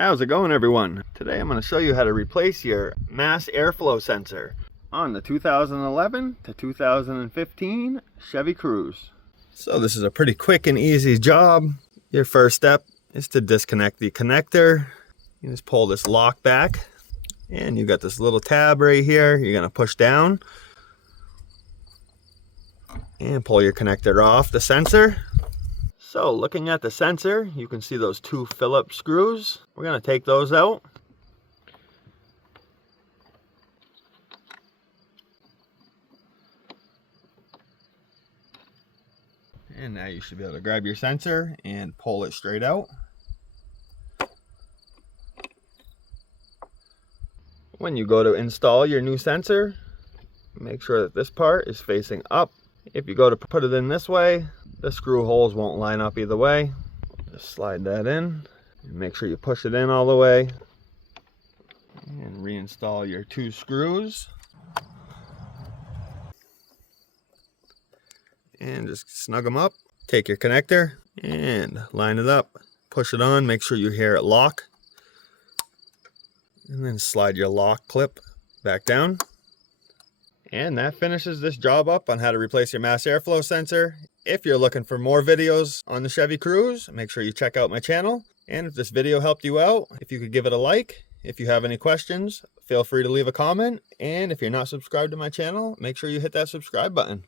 How's it going, everyone? Today I'm going to show you how to replace your mass airflow sensor on the 2011 to 2015 Chevy Cruze. So this is a pretty quick and easy job. Your first step is to disconnect the connector. You just pull this lock back and you got this little tab right here. You're going to push down and pull your connector off the sensor. So looking at the sensor, you can see those two Phillips screws. We're going to take those out. And now you should be able to grab your sensor and pull it straight out. When you go to install your new sensor, make sure that this part is facing up. If you go to put it in this way, the screw holes won't line up either way. Just slide that in and make sure you push it in all the way and reinstall your two screws and just snug them up. Take your connector and line it up, push it on, make sure you hear it lock, and then slide your lock clip back down. And that finishes this job up on how to replace your mass airflow sensor. If you're looking for more videos on the Chevy Cruze, make sure you check out my channel. And if this video helped you out, if you could give it a like. If you have any questions, feel free to leave a comment. And if you're not subscribed to my channel, make sure you hit that subscribe button.